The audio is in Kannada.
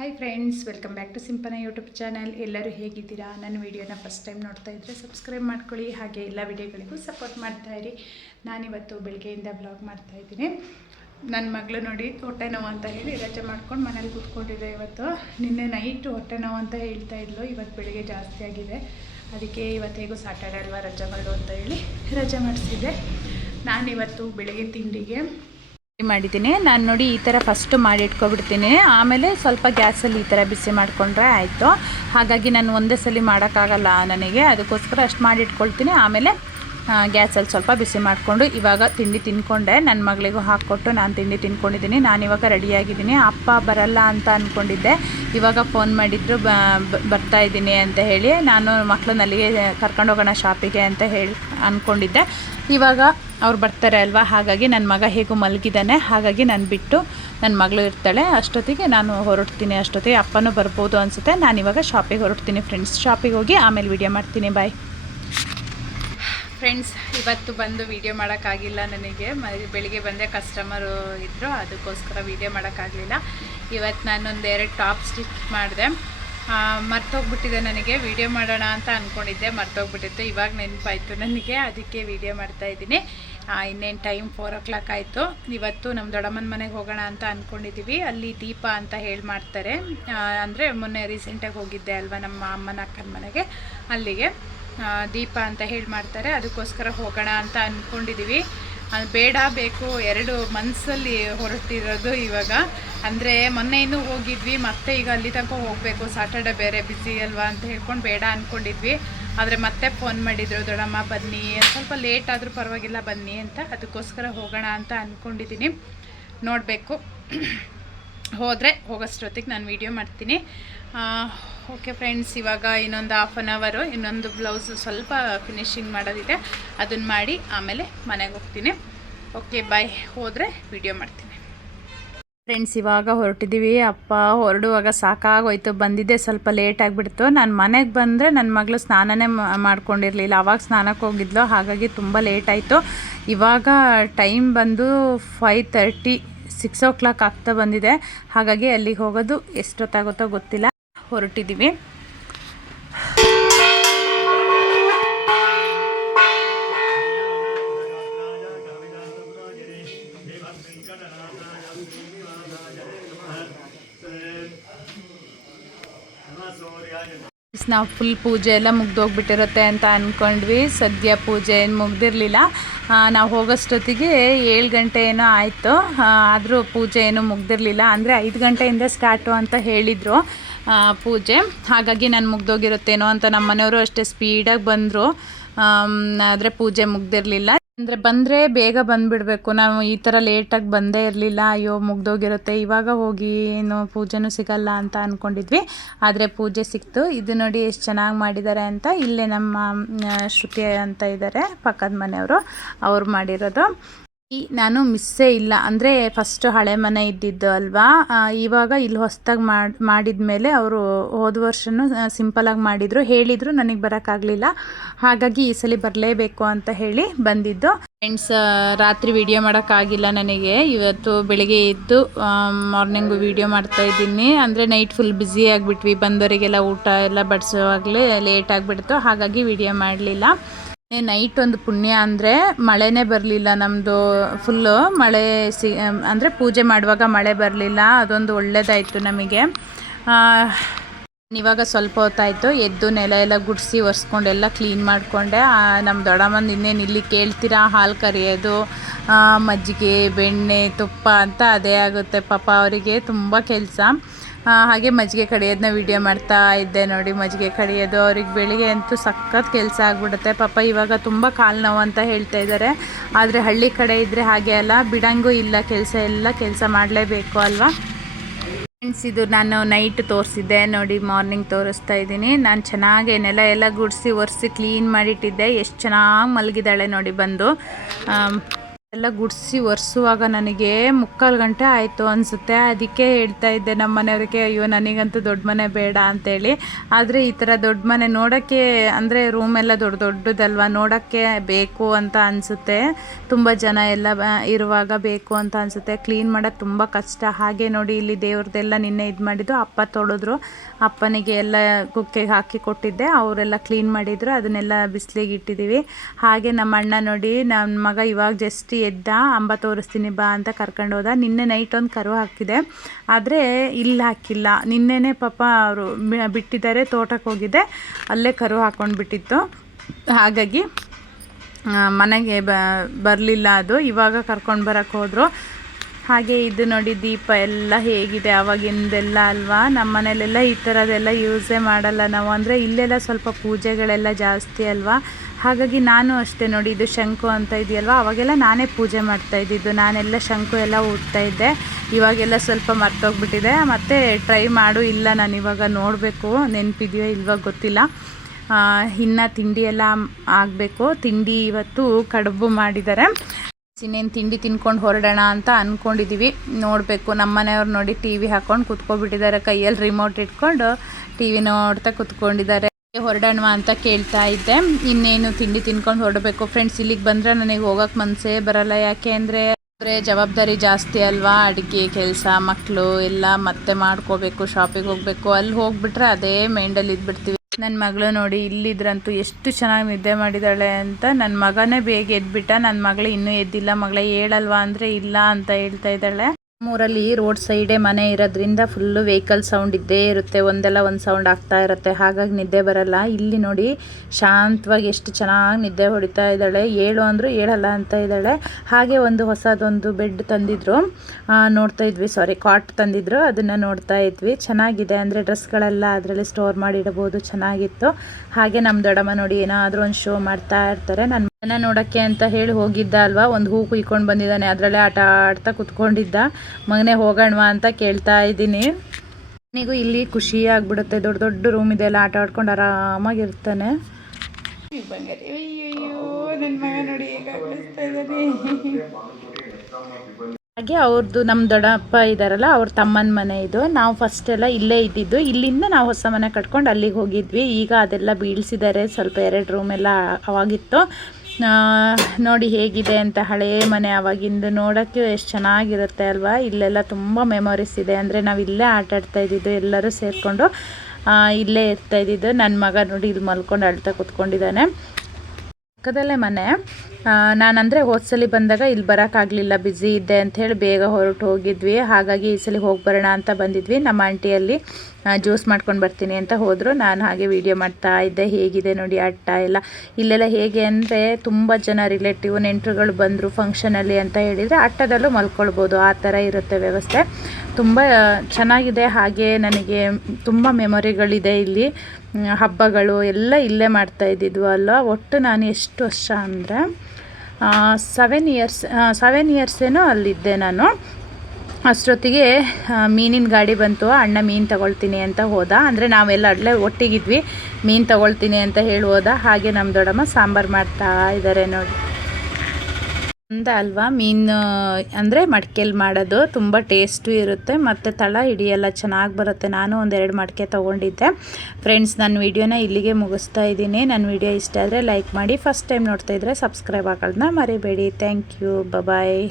Hi friends, welcome back to Simpana YouTube channel. ಎಲ್ಲರೂ ಹೇಗಿದ್ದೀರಾ? ನನ್ನ ವೀಡಿಯೋನ ಫಸ್ಟ್ ಟೈಮ್ ನೋಡ್ತಾ ಇದ್ದರೆ ಸಬ್ಸ್ಕ್ರೈಬ್ ಮಾಡ್ಕೊಳ್ಳಿ, ಹಾಗೆ ಎಲ್ಲ ವೀಡಿಯೋಗಳಿಗೂ ಸಪೋರ್ಟ್ ಮಾಡ್ತಾಯಿರಿ. ನಾನಿವತ್ತು ಬೆಳಗ್ಗೆಯಿಂದ ಬ್ಲಾಗ್ ಮಾಡ್ತಾಯಿದ್ದೀನಿ. ನನ್ನ ಮಗಳು ನೋಡಿ ಹೊಟ್ಟೆ ನೋವು ಅಂತ ಹೇಳಿ ರಜೆ ಮಾಡ್ಕೊಂಡು ಮನೇಲಿ ಕೂತ್ಕೊಂಡಿದ್ದೆ. ಇವತ್ತು ನಿನ್ನೆ ನೈಟು ಹೊಟ್ಟೆ ನೋವು ಅಂತ ಹೇಳ್ತಾ ಇದ್ಲು, ಇವತ್ತು ಬೆಳಿಗ್ಗೆ ಜಾಸ್ತಿ ಆಗಿದೆ. ಅದಕ್ಕೆ ಇವತ್ತೇಗೂ ಸಾಟರ್ಡೆ ಅಲ್ವಾ, ರಜೆ ಮಾಡು ಅಂತ ಹೇಳಿ ರಜೆ ಮಾಡಿಸಿದ್ದೆ. ನಾನಿವತ್ತು ಬೆಳಗ್ಗೆ ತಿಂಡಿಗೆ ಮಾಡಿದ್ದೀನಿ. ನಾನು ನೋಡಿ ಈ ಥರ ಫಸ್ಟು ಮಾಡಿ ಇಟ್ಕೊಬಿಡ್ತೀನಿ, ಆಮೇಲೆ ಸ್ವಲ್ಪ ಗ್ಯಾಸಲ್ಲಿ ಈ ಥರ ಬಿಸಿ ಮಾಡಿಕೊಂಡ್ರೆ ಆಯಿತು. ಹಾಗಾಗಿ ನಾನು ಒಂದೇ ಸಲ ಮಾಡೋಕ್ಕಾಗಲ್ಲ ನನಗೆ, ಅದಕ್ಕೋಸ್ಕರ ಅಷ್ಟು ಮಾಡಿ ಇಟ್ಕೊಳ್ತೀನಿ. ಆಮೇಲೆ ಗ್ಯಾಸಲ್ಲಿ ಸ್ವಲ್ಪ ಬಿಸಿ ಮಾಡಿಕೊಂಡು ಇವಾಗ ತಿಂಡಿ ತಿನ್ಕೊಂಡೆ. ನನ್ನ ಮಗಳಿಗೂ ಹಾಕ್ಕೊಟ್ಟು ನಾನು ತಿಂಡಿ ತಿನ್ಕೊಂಡಿದ್ದೀನಿ. ನಾನಿವಾಗ ರೆಡಿಯಾಗಿದ್ದೀನಿ. ಅಪ್ಪ ಬರಲ್ಲ ಅಂತ ಅಂದ್ಕೊಂಡಿದ್ದೆ, ಇವಾಗ ಫೋನ್ ಮಾಡಿದ್ರು ಬರ್ತಾಯಿದ್ದೀನಿ ಅಂತ ಹೇಳಿ. ನಾನು ಮಕ್ಕಳನ್ನ ಅಲ್ಲಿಗೆ ಕರ್ಕೊಂಡು ಹೋಗೋಣ ಶಾಪಿಗೆ ಅಂತ ಹೇಳಿ ಅಂದ್ಕೊಂಡಿದ್ದೆ. ಇವಾಗ ಅವ್ರು ಬರ್ತಾರೆ ಅಲ್ವಾ, ಹಾಗಾಗಿ ನನ್ನ ಮಗ ಹೇಗೂ ಮಲಗಿದ್ದಾನೆ. ಹಾಗಾಗಿ ನಾನು ಬಿಟ್ಟು ನನ್ನ ಮಗಳು ಇರ್ತಾಳೆ, ಅಷ್ಟೊತ್ತಿಗೆ ನಾನು ಹೊರಡ್ತೀನಿ. ಅಷ್ಟೊತ್ತಿಗೆ ಅಪ್ಪನೂ ಬರ್ಬೋದು ಅನಿಸುತ್ತೆ. ನಾನಿವಾಗ ಶಾಪಿಗೆ ಹೊರಡ್ತೀನಿ ಫ್ರೆಂಡ್ಸ್. ಶಾಪಿಗೆ ಹೋಗಿ ಆಮೇಲೆ ವೀಡಿಯೋ ಮಾಡ್ತೀನಿ. Bye friends. ಇವತ್ತು ಬಂದು ವೀಡಿಯೋ ಮಾಡೋಕ್ಕಾಗಿಲ್ಲ ನನಗೆ. ಬೆಳಿಗ್ಗೆ ಬಂದೆ, ಕಸ್ಟಮರು ಇದ್ದರು, ಅದಕ್ಕೋಸ್ಕರ ವೀಡಿಯೋ ಮಾಡೋಕ್ಕಾಗಲಿಲ್ಲ. ಇವತ್ತು ನಾನೊಂದು 2 ಟಾಪ್ ಸ್ಟಿಚ್ ಮಾಡಿದೆ. ಮರ್ತೋಗ್ಬಿಟ್ಟಿದೆ ನನಗೆ. ವೀಡಿಯೋ ಮಾಡೋಣ ಅಂತ ಅಂದ್ಕೊಂಡಿದ್ದೆ, ಮರ್ತೋಗ್ಬಿಟ್ಟಿತ್ತು. ಇವಾಗ ನೆನಪಾಯಿತು ನನಗೆ, ಅದಕ್ಕೆ ವೀಡಿಯೋ ಮಾಡ್ತಾಯಿದ್ದೀನಿ. ಇನ್ನೇನು ಟೈಮ್ 4 o'clock ಆಯಿತು. ಇವತ್ತು ನಮ್ಮ ದೊಡ್ಡಮ್ಮನ ಮನೆಗೆ ಹೋಗೋಣ ಅಂತ ಅಂದ್ಕೊಂಡಿದ್ದೀವಿ. ಅಲ್ಲಿ ದೀಪ ಅಂತ ಹೇಳಿ ಮಾಡ್ತಾರೆ. ಅಂದರೆ ಮೊನ್ನೆ ರೀಸೆಂಟಾಗಿ ಹೋಗಿದ್ದೆ ಅಲ್ವಾ ನಮ್ಮ ಅಮ್ಮನ ಅಕ್ಕನ ಮನೆಗೆ, ಅಲ್ಲಿಗೆ ದೀಪ ಅಂತ ಹೇಳಿ ಮಾಡ್ತಾರೆ. ಅದಕ್ಕೋಸ್ಕರ ಹೋಗೋಣ ಅಂತ ಅಂದ್ಕೊಂಡಿದ್ದೀವಿ. ಬೇಡ ಬೇಕು 2 ಮನಸ್ಸಲ್ಲಿ ಹೊರಟಿರೋದು ಇವಾಗ. ಅಂದರೆ ಮೊನ್ನೆ ಇನ್ನೂ ಹೋಗಿದ್ವಿ, ಮತ್ತೆ ಈಗ ಅಲ್ಲಿ ತನಕ ಹೋಗಬೇಕು. ಸಾಟರ್ಡೆ ಬೇರೆ ಬ್ಯುಸಿ ಅಲ್ವಾ ಅಂತ ಹೇಳ್ಕೊಂಡು ಬೇಡ ಅಂದ್ಕೊಂಡಿದ್ವಿ. ಆದರೆ ಮತ್ತೆ ಫೋನ್ ಮಾಡಿದರು, ದೊಡ್ಡಮ್ಮ ಬನ್ನಿ, ಸ್ವಲ್ಪ ಲೇಟ್ ಆದರೂ ಪರವಾಗಿಲ್ಲ ಬನ್ನಿ ಅಂತ. ಅದಕ್ಕೋಸ್ಕರ ಹೋಗೋಣ ಅಂತ ಅಂದ್ಕೊಂಡಿದ್ದೀನಿ. ನೋಡಬೇಕು, ಹೋದರೆ ಹೋಗೋಷ್ಟೊತ್ತಿಗೆ ನಾನು ವೀಡಿಯೋ ಮಾಡ್ತೀನಿ. ಓಕೆ ಫ್ರೆಂಡ್ಸ್, ಇವಾಗ ಇನ್ನೊಂದು 1/2 hour ಇನ್ನೊಂದು ಬ್ಲೌಸು ಸ್ವಲ್ಪ ಫಿನಿಶಿಂಗ್ ಮಾಡೋದಿದೆ, ಅದನ್ನು ಮಾಡಿ ಆಮೇಲೆ ಮನೆಗೆ ಹೋಗ್ತೀನಿ. ಓಕೆ ಬಾಯ್, ಹೋದರೆ ವೀಡಿಯೋ ಮಾಡ್ತೀನಿ ಫ್ರೆಂಡ್ಸ್. ಇವಾಗ ಹೊರಟಿದ್ದೀವಿ. ಅಪ್ಪ ಹೊರಡುವಾಗ ಸಾಕಾಗೋಯ್ತು, ಬಂದಿದ್ದೆ ಸ್ವಲ್ಪ ಲೇಟ್ ಆಗಿಬಿಡ್ತು. ನಾನು ಮನೆಗೆ ಬಂದರೆ ನನ್ನ ಮಗಳು ಸ್ನಾನನೇ ಮಾಡ್ಕೊಂಡಿರಲಿಲ್ಲ, ಅವಾಗ ಸ್ನಾನಕ್ಕೆ ಹೋಗಿದ್ಲು. ಹಾಗಾಗಿ ತುಂಬ ಲೇಟ್ ಆಯಿತು. ಇವಾಗ ಟೈಮ್ ಬಂದು 5:30, 6 o'clock ಆಗ್ತಾ ಬಂದಿದೆ. ಹಾಗಾಗಿ ಅಲ್ಲಿಗೆ ಹೋಗೋದು ಎಷ್ಟೊತ್ತಾಗುತ್ತೋ ಗೊತ್ತಿಲ್ಲ. ಹೊರಟಿದ್ದೀವಿ. ನಾವು ಫುಲ್ ಪೂಜೆ ಎಲ್ಲ ಮುಗ್ದೋಗ್ಬಿಟ್ಟಿರುತ್ತೆ ಅಂತ ಅಂದ್ಕೊಂಡ್ವಿ. ಸದ್ಯ ಪೂಜೆ ಏನು ಮುಗ್ದಿರಲಿಲ್ಲ. ನಾವು ಹೋಗೋಷ್ಟೊತ್ತಿಗೆ 7 ಗಂಟೆ ಏನೋ ಆಯಿತು. ಆದರೂ ಪೂಜೆ ಏನೂ ಮುಗ್ದಿರಲಿಲ್ಲ. ಅಂದರೆ 5 ಗಂಟೆಯಿಂದ ಸ್ಟಾರ್ಟು ಅಂತ ಹೇಳಿದರು ಪೂಜೆ. ಹಾಗಾಗಿ ನಾನು ಮುಗ್ದೋಗಿರುತ್ತೇನೋ ಅಂತ ನಮ್ಮ ಮನೆಯವರು ಅಷ್ಟೇ ಸ್ಪೀಡಾಗಿ ಬಂದರು. ಆದರೆ ಪೂಜೆ ಮುಗ್ದಿರಲಿಲ್ಲ. ಅಂದರೆ ಬಂದರೆ ಬೇಗ ಬಂದುಬಿಡಬೇಕು. ನಾವು ಈ ಥರ ಲೇಟಾಗಿ ಬಂದೇ ಇರಲಿಲ್ಲ. ಅಯ್ಯೋ ಮುಗ್ದೋಗಿರುತ್ತೆ, ಇವಾಗ ಹೋಗಿ ಏನು ಪೂಜೆನೂ ಸಿಗಲ್ಲ ಅಂತ ಅಂದ್ಕೊಂಡಿದ್ವಿ. ಆದರೆ ಪೂಜೆ ಸಿಕ್ತು. ಇದು ನೋಡಿ ಎಷ್ಟು ಚೆನ್ನಾಗಿ ಮಾಡಿದ್ದಾರೆ ಅಂತ. ಇಲ್ಲೇ ನಮ್ಮ ಶ್ರುತಿ ಅಂತ ಇದ್ದಾರೆ, ಪಕ್ಕದ ಮನೆಯವರು, ಅವ್ರು ಮಾಡಿರೋದು. ನಾನು ಮಿಸ್ಸೇ ಇಲ್ಲ. ಅಂದರೆ ಫಸ್ಟು ಹಳೆ ಮನೆ ಇದ್ದಿದ್ದು ಅಲ್ವಾ, ಇವಾಗ ಇಲ್ಲಿ ಹೊಸದಾಗಿ ಮಾಡಿದ ಮೇಲೆ ಅವರು ಹೋದ ವರ್ಷವೂ ಸಿಂಪಲಾಗಿ ಮಾಡಿದರು. ಹೇಳಿದರು, ನನಗೆ ಬರೋಕ್ಕಾಗಲಿಲ್ಲ. ಹಾಗಾಗಿ ಈ ಸಲ ಬರಲೇಬೇಕು ಅಂತ ಹೇಳಿ ಬಂದಿದ್ದು ಫ್ರೆಂಡ್ಸ್. ರಾತ್ರಿ ವೀಡಿಯೋ ಮಾಡೋಕ್ಕಾಗಿಲ್ಲ ನನಗೆ. ಇವತ್ತು ಬೆಳಿಗ್ಗೆ ಎದ್ದು ಮಾರ್ನಿಂಗು ವೀಡಿಯೋ ಮಾಡ್ತಾಯಿದ್ದೀನಿ. ಅಂದರೆ ನೈಟ್ ಫುಲ್ ಬ್ಯುಸಿ ಆಗಿಬಿಟ್ವಿ. ಬಂದವರಿಗೆಲ್ಲ ಊಟ ಎಲ್ಲ ಬಡಿಸೋವಾಗಲೇ ಲೇಟ್ ಆಗಿಬಿಡ್ತು. ಹಾಗಾಗಿ ವೀಡಿಯೋ ಮಾಡಲಿಲ್ಲ. ನೈಟ್ ಒಂದು ಪುಣ್ಯ ಅಂದರೆ ಮಳೆನೇ ಬರಲಿಲ್ಲ. ನಮ್ಮದು ಫುಲ್ಲು ಮಳೆ ಅಂದರೆ ಪೂಜೆ ಮಾಡುವಾಗ ಮಳೆ ಬರಲಿಲ್ಲ. ಅದೊಂದು ಒಳ್ಳೆಯದಾಯಿತು ನಮಗೆ. ಇವಾಗ ಸ್ವಲ್ಪ ಹೊತ್ತಾಯಿತು ಎದ್ದು ನೆಲ ಎಲ್ಲ ಗುಡಿಸಿ ಒರೆಸ್ಕೊಂಡೆಲ್ಲ ಕ್ಲೀನ್ ಮಾಡಿಕೊಂಡೆ. ನಮ್ಮ ದೊಡ್ಡಮ್ಮಂದು ಇನ್ನೇನು ಇಲ್ಲಿ ಕೇಳ್ತೀರಾ, ಹಾಲು ಕರಿಯೋದು, ಮಜ್ಜಿಗೆ, ಬೆಣ್ಣೆ, ತುಪ್ಪ ಅಂತ ಅದೇ ಆಗುತ್ತೆ ಪಾಪ ಅವರಿಗೆ ತುಂಬ ಕೆಲಸ. ಹಾಗೆ ಮಜ್ಜಿಗೆ ಕಡಿಯೋದನ್ನ ವೀಡಿಯೋ ಮಾಡ್ತಾ ಇದ್ದೆ ನೋಡಿ. ಮಜ್ಜಿಗೆ ಕಡಿಯೋದು ಅವ್ರಿಗೆ ಬೆಳಿಗ್ಗೆ ಅಂತೂ ಸಖತ್ ಕೆಲಸ ಆಗಿಬಿಡುತ್ತೆ ಪಾಪ. ಇವಾಗ ತುಂಬ ಕಾಲು ನೋವು ಅಂತ ಹೇಳ್ತಾ ಇದ್ದಾರೆ. ಆದರೆ ಹಳ್ಳಿ ಕಡೆ ಇದ್ದರೆ ಹಾಗೆ ಅಲ್ಲ, ಬಿಡಂಗೂ ಇಲ್ಲ, ಕೆಲಸ ಮಾಡಲೇಬೇಕು ಅಲ್ವಾ ಫ್ರೆಂಡ್ಸ್. ಇದು ನಾನು ನೈಟ್ ತೋರಿಸಿದ್ದೆ ನೋಡಿ, ಮಾರ್ನಿಂಗ್ ತೋರಿಸ್ತಾ ಇದ್ದೀನಿ. ನಾನು ಚೆನ್ನಾಗಿ ನೆಲ ಎಲ್ಲ ಗುಡಿಸಿ ಒರೆಸಿ ಕ್ಲೀನ್ ಮಾಡಿಟ್ಟಿದ್ದೆ. ಎಷ್ಟು ಚೆನ್ನಾಗಿ ಮಲಗಿದ್ದಾಳೆ ನೋಡಿ ಬಂದು. ಎಲ್ಲ ಗುಡಿಸಿ ಒರೆಸುವಾಗ ನನಗೆ 3/4 ಗಂಟೆ ಆಯಿತು ಅನಿಸುತ್ತೆ. ಅದಕ್ಕೆ ಹೇಳ್ತಾ ಇದ್ದೆ ನಮ್ಮ ಮನೆಯವ್ರಿಗೆ, ಅಯ್ಯೋ ನನಗಂತೂ ದೊಡ್ಡ ಮನೆ ಬೇಡ ಅಂತೇಳಿ. ಆದರೆ ಈ ಥರ ದೊಡ್ಡ ಮನೆ ನೋಡೋಕ್ಕೆ, ಅಂದರೆ ರೂಮೆಲ್ಲ ದೊಡ್ಡದಲ್ವ, ನೋಡೋಕ್ಕೆ ಬೇಕು ಅಂತ ಅನಿಸುತ್ತೆ. ತುಂಬ ಜನ ಎಲ್ಲ ಇರುವಾಗ ಬೇಕು ಅಂತ ಅನಿಸುತ್ತೆ. ಕ್ಲೀನ್ ಮಾಡೋದು ತುಂಬ ಕಷ್ಟ. ಹಾಗೆ ನೋಡಿ ಇಲ್ಲಿ ದೇವ್ರದ್ದೆಲ್ಲ ನಿನ್ನೆ ಇದು ಮಾಡಿದ್ದು ಅಪ್ಪ ತೊಳೆದ್ರು. ಅಪ್ಪನಿಗೆ ಎಲ್ಲ ಕುಕ್ಕೆಗೆ ಹಾಕಿ ಕೊಟ್ಟಿದ್ದೆ, ಅವರೆಲ್ಲ ಕ್ಲೀನ್ ಮಾಡಿದರು. ಅದನ್ನೆಲ್ಲ ಬಿಸಿಲಿಗೆ ಇಟ್ಟಿದ್ದೀವಿ. ಹಾಗೆ ನಮ್ಮ ಅಣ್ಣ ನೋಡಿ, ನನ್ನ ಮಗ ಇವಾಗ ಜಸ್ಟ್ ಎದ್ದ, ಅಂಬ ತೋರಿಸ್ತೀನಿ ಬಾ ಅಂತ ಕರ್ಕೊಂಡು ಹೋದ. ನಿನ್ನೆ ನೈಟ್ ಒಂದು ಕರು ಹಾಕಿದೆ, ಆದರೆ ಇಲ್ಲಿ ಹಾಕಿಲ್ಲ. ನಿನ್ನೆನೇ ಪಾಪ ಅವರು ಬಿಟ್ಟಿದ್ದಾರೆ, ತೋಟಕ್ಕೆ ಹೋಗಿದ್ದೆ, ಅಲ್ಲೇ ಕರು ಹಾಕ್ಕೊಂಡು ಬಿಟ್ಟಿತ್ತು. ಹಾಗಾಗಿ ಮನೆಗೆ ಬರಲಿಲ್ಲ ಅದು. ಇವಾಗ ಕರ್ಕೊಂಡು ಬರೋಕ್ಕೆ ಹೋದರು. ಹಾಗೆ ಇದು ನೋಡಿ ದೀಪ ಎಲ್ಲ ಹೇಗಿದೆ, ಆವಾಗಿಂದೆಲ್ಲ ಅಲ್ವಾ. ನಮ್ಮ ಮನೇಲೆಲ್ಲ ಈ ಥರದ್ದೆಲ್ಲ ಯೂಸೇ ಮಾಡಲ್ಲ ನಾವು, ಅಂದರೆ ಇಲ್ಲೆಲ್ಲ ಸ್ವಲ್ಪ ಪೂಜೆಗಳೆಲ್ಲ ಜಾಸ್ತಿ ಅಲ್ವಾ. ಹಾಗಾಗಿ ನಾನು ಅಷ್ಟೇ ನೋಡಿ, ಇದು ಶಂಕು ಅಂತ ಇದೆಯಲ್ವ, ಅವಾಗೆಲ್ಲ ನಾನೇ ಪೂಜೆ ಮಾಡ್ತಾಯಿದ್ದಿದ್ದು. ನಾನೆಲ್ಲ ಶಂಕು ಎಲ್ಲ ಊದ್ತಾಯಿದ್ದೆ. ಇವಾಗೆಲ್ಲ ಸ್ವಲ್ಪ ಮರ್ತೋಗ್ಬಿಟ್ಟಿದೆ. ಮತ್ತು ಟ್ರೈ ಮಾಡು, ಇಲ್ಲ ನಾನು ಇವಾಗ ನೋಡಬೇಕು ನೆನಪಿದೆಯೋ ಇಲ್ವೋ ಗೊತ್ತಿಲ್ಲ. ಇನ್ನು ತಿಂಡಿ ಎಲ್ಲ ಆಗಬೇಕು. ತಿಂಡಿ ಇವತ್ತು ಕಡುಬು ಮಾಡಿದ್ದಾರೆ. ಇನ್ನೇನು ತಿಂಡಿ ತಿನ್ಕೊಂಡು ಹೊರಡೋಣ ಅಂತ ಅಂದ್ಕೊಂಡಿದ್ದೀವಿ. ನೋಡಬೇಕು. ನಮ್ಮ ಮನೆಯವ್ರು ನೋಡಿ ಟಿ ವಿ ಹಾಕ್ಕೊಂಡು ಕುತ್ಕೊಬಿಟ್ಟಿದ್ದಾರೆ, ಕೈಯಲ್ಲಿ ರಿಮೋಟ್ ಇಟ್ಕೊಂಡು ಟಿ ವಿ ನೋಡ್ತಾ ಕುತ್ಕೊಂಡಿದ್ದಾರೆ. ಹೊರಡೋಣ ಅಂತ ಕೇಳ್ತಾ ಇದ್ದೆ. ಇನ್ನೇನು ತಿಂಡಿ ತಿನ್ಕೊಂಡು ಹೊರಡಬೇಕು. ಫ್ರೆಂಡ್ಸ್, ಇಲ್ಲಿಗೆ ಬಂದರೆ ನನಗೆ ಹೋಗೋಕ್ಕೆ ಮನಸ್ಸೇ ಬರಲ್ಲ. ಯಾಕೆ ಅಂದರೆ ಜವಾಬ್ದಾರಿ ಜಾಸ್ತಿ ಅಲ್ವಾ. ಅಡುಗೆ ಕೆಲಸ, ಮಕ್ಕಳು ಎಲ್ಲ ಮತ್ತೆ ಮಾಡ್ಕೋಬೇಕು, ಶಾಪಿಗೆ ಹೋಗಬೇಕು. ಅಲ್ಲಿ ಹೋಗ್ಬಿಟ್ರೆ ಅದೇ ಮೈಂಡಲ್ಲಿ ಇದ್ಬಿಡ್ತೀವಿ. ನನ್ನ ಮಗಳು ನೋಡಿ ಇಲ್ಲಿದ್ರಂತೂ ಎಷ್ಟು ಚೆನ್ನಾಗಿ ನಿದ್ದೆ ಮಾಡಿದ್ದಾಳೆ ಅಂತ. ನನ್ನ ಮಗನೇ ಬೇಗ ಎದ್ಬಿಟ್ಟ. ನನ್ನ ಮಗಳು ಇನ್ನೂ ಎದ್ದಿಲ್ಲ. ಮಗಳೇ ಹೇಳಲ್ವಾ ಅಂದರೆ ಇಲ್ಲ ಅಂತ ಹೇಳ್ತಾ ಇದ್ದಾಳೆ. ನಮ್ಮೂರಲ್ಲಿ ರೋಡ್ ಸೈಡೇ ಮನೆ ಇರೋದ್ರಿಂದ ಫುಲ್ಲು ವೆಹಿಕಲ್ ಸೌಂಡ್ ಇದ್ದೇ ಇರುತ್ತೆ. ಒಂದೆಲ್ಲ ಒಂದು ಸೌಂಡ್ ಆಗ್ತಾ ಇರುತ್ತೆ. ಹಾಗಾಗಿ ನಿದ್ದೆ ಬರಲ್ಲ. ಇಲ್ಲಿ ನೋಡಿ ಶಾಂತವಾಗಿ ಎಷ್ಟು ಚೆನ್ನಾಗಿ ನಿದ್ದೆ ಹೊಡಿತಾ ಇದ್ದಾಳೆ. ಏಳು ಅಂದರೂ ಹೇಳಲ್ಲ ಅಂತ ಇದ್ದಾಳೆ. ಹಾಗೆ ಒಂದು ಹೊಸದೊಂದು ಬೆಡ್ ತಂದಿದ್ರು, ನೋಡ್ತಾ ಇದ್ವಿ. ಕಾಟ್ ತಂದಿದ್ರು, ಅದನ್ನು ನೋಡ್ತಾ ಇದ್ವಿ. ಚೆನ್ನಾಗಿದೆ, ಅಂದರೆ ಡ್ರೆಸ್ಗಳೆಲ್ಲ ಅದರಲ್ಲಿ ಸ್ಟೋರ್ ಮಾಡಿ ಇಡಬಹುದು. ಚೆನ್ನಾಗಿತ್ತು. ಹಾಗೆ ನಮ್ಮ ದೊಡ್ಡಮ್ಮ ನೋಡಿ ಏನಾದರೂ ಒಂದು ಶೋ ಮಾಡ್ತಾ ಇರ್ತಾರೆ. ನನ್ನ ಮನೆ ನೋಡೋಕ್ಕೆ ಅಂತ ಹೇಳಿ ಹೋಗಿದ್ದ ಅಲ್ವಾ, ಒಂದು ಹೂ ಕುಯ್ಕೊಂಡು ಬಂದಿದ್ದಾನೆ. ಅದರಲ್ಲೇ ಆಟ ಆಡ್ತಾ ಕುತ್ಕೊಂಡಿದ್ದ. ಮಗನೇ ಹೋಗೋಣವಾ ಅಂತ ಕೇಳ್ತಾ ಇದ್ದೀನಿ. ನನಗೂ ಇಲ್ಲಿ ಖುಷಿ ಆಗ್ಬಿಡುತ್ತೆ. ದೊಡ್ಡ ದೊಡ್ಡ ರೂಮ್ ಇದೆಲ್ಲ, ಆಟ ಆಡ್ಕೊಂಡು ಆರಾಮಾಗಿರ್ತಾನೆ. ನನ್ನ ಮಗ ನೋಡಿ ಹಾಗೆ ಅವ್ರದ್ದು, ನಮ್ಮ ದೊಡ್ಡಪ್ಪ ಇದ್ದಾರಲ್ಲ, ಅವ್ರ ತಮ್ಮನ ಮನೆ ಇದು. ನಾವು ಫಸ್ಟ್ ಎಲ್ಲ ಇಲ್ಲೇ ಇದ್ದಿದ್ದು. ಇಲ್ಲಿಂದ ನಾವು ಹೊಸ ಮನೆ ಕಟ್ಕೊಂಡು ಅಲ್ಲಿಗೆ ಹೋಗಿದ್ವಿ. ಈಗ ಅದೆಲ್ಲ ಬೀಳ್ಸಿದ್ದಾರೆ. ಸ್ವಲ್ಪ 2 ರೂಮ್ ಎಲ್ಲ ಅವಾಗಿತ್ತು. ನೋಡಿ ಹೇಗಿದೆ ಅಂತ. ಹಳೆಯ ಮನೆ ಆವಾಗಿಂದು ನೋಡೋಕ್ಕೆ ಎಷ್ಟು ಚೆನ್ನಾಗಿರುತ್ತೆ ಅಲ್ವಾ. ಇಲ್ಲೆಲ್ಲ ತುಂಬ ಮೆಮೊರೀಸ್ ಇದೆ. ಅಂದರೆ ನಾವು ಇಲ್ಲೇ ಆಟ ಆಡ್ತಾ ಇದ್ದಿದ್ದು, ಎಲ್ಲರೂ ಸೇರಿಕೊಂಡು ಇಲ್ಲೇ ಇರ್ತಾ ಇದ್ದಿದ್ದು. ನನ್ನ ಮಗ ನೋಡಿ ಇಲ್ಲಿ ಮಲ್ಕೊಂಡು ಅಳ್ತಾ ಕೂತ್ಕೊಂಡಿದ್ದಾನೆ. ಪಕ್ಕದಲ್ಲೇ ಮನೆ. ನಾನಂದರೆ ಹೋದ್ಸಲಿ ಬಂದಾಗ ಇಲ್ಲಿ ಬರೋಕ್ಕಾಗಲಿಲ್ಲ, ಬ್ಯುಸಿ ಇದ್ದೆ ಅಂಥೇಳಿ ಬೇಗ ಹೊರಟು ಹೋಗಿದ್ವಿ. ಹಾಗಾಗಿ ಈ ಸಲ ಹೋಗಿ ಬರೋಣ ಅಂತ ಬಂದಿದ್ವಿ. ನಮ್ಮ ಆಂಟಿಯಲ್ಲಿ ಜ್ಯೂಸ್ ಮಾಡ್ಕೊಂಡು ಬರ್ತೀನಿ ಅಂತ ಹೋದರು. ನಾನು ಹಾಗೆ ವೀಡಿಯೋ ಮಾಡ್ತಾ ಇದ್ದೆ. ಹೇಗಿದೆ ನೋಡಿ ಅಟ್ಟ ಎಲ್ಲ. ಇಲ್ಲೆಲ್ಲ ಹೇಗೆ ಅಂದರೆ ತುಂಬ ಜನ ರಿಲೇಟಿವ್ ನೆಂಟರುಗಳು ಬಂದರು ಫಂಕ್ಷನಲ್ಲಿ ಅಂತ ಹೇಳಿದರೆ ಅಟ್ಟದಲ್ಲೂ ಮಲ್ಕೊಳ್ಬೋದು. ಆ ಥರ ಇರುತ್ತೆ ವ್ಯವಸ್ಥೆ. ತುಂಬ ಚೆನ್ನಾಗಿದೆ. ಹಾಗೆ ನನಗೆ ತುಂಬ ಮೆಮೊರಿಗಳಿದೆ ಇಲ್ಲಿ. ಹಬ್ಬಗಳು ಎಲ್ಲ ಇಲ್ಲೇ ಮಾಡ್ತಾ ಇದ್ದಿದ್ವು ಅಲ್ವ. ಒಟ್ಟು ನಾನು ಎಷ್ಟು ವರ್ಷ ಅಂದರೆ 7 ಇಯರ್ಸ್ ಏನೋ ಅಲ್ಲಿದ್ದೆ ನಾನು. ಅಷ್ಟೊತ್ತಿಗೆ ಮೀನಿನ ಗಾಡಿ ಬಂತು. ಅಣ್ಣ ಮೀನು ತಗೊಳ್ತೀನಿ ಅಂತ ಹೋದ. ಅಂದರೆ ನಾವೆಲ್ಲ ಅಲ್ಲೇ ಒಟ್ಟಿಗಿದ್ವಿ. ಮೀನು ತಗೊಳ್ತೀನಿ ಅಂತ ಹೇಳಿ ಹೋದ. ಹಾಗೆ ನಮ್ಮ ದೊಡ್ಡಮ್ಮ ಸಾಂಬಾರು ಮಾಡ್ತಾ ಇದ್ದಾರೆ ನೋಡಿ. ಅಂದ ಅಲ್ವಾ, ಮೀನು ಅಂದರೆ ಮಡಿಕೆಯಲ್ಲಿ ಮಾಡೋದು ತುಂಬ ಟೇಸ್ಟು ಇರುತ್ತೆ, ಮತ್ತು ತಳ ಹಿಡಿಯಲ್ಲ, ಚೆನ್ನಾಗಿ ಬರುತ್ತೆ. ನಾನು 1-2 ಮಡಿಕೆ ತೊಗೊಂಡಿದ್ದೆ. ಫ್ರೆಂಡ್ಸ್, ನನ್ನ ವೀಡಿಯೋನ ಇಲ್ಲಿಗೆ ಮುಗಿಸ್ತಾ ಇದ್ದೀನಿ. ನನ್ನ ವೀಡಿಯೋ ಇಷ್ಟ ಆದರೆ ಲೈಕ್ ಮಾಡಿ. ಫಸ್ಟ್ ಟೈಮ್ ನೋಡ್ತಾ ಇದ್ದರೆ ಸಬ್ಸ್ಕ್ರೈಬ್ ಆಗೋದನ್ನ ಮರಿಬೇಡಿ. Thank you. ಬಾಯ್.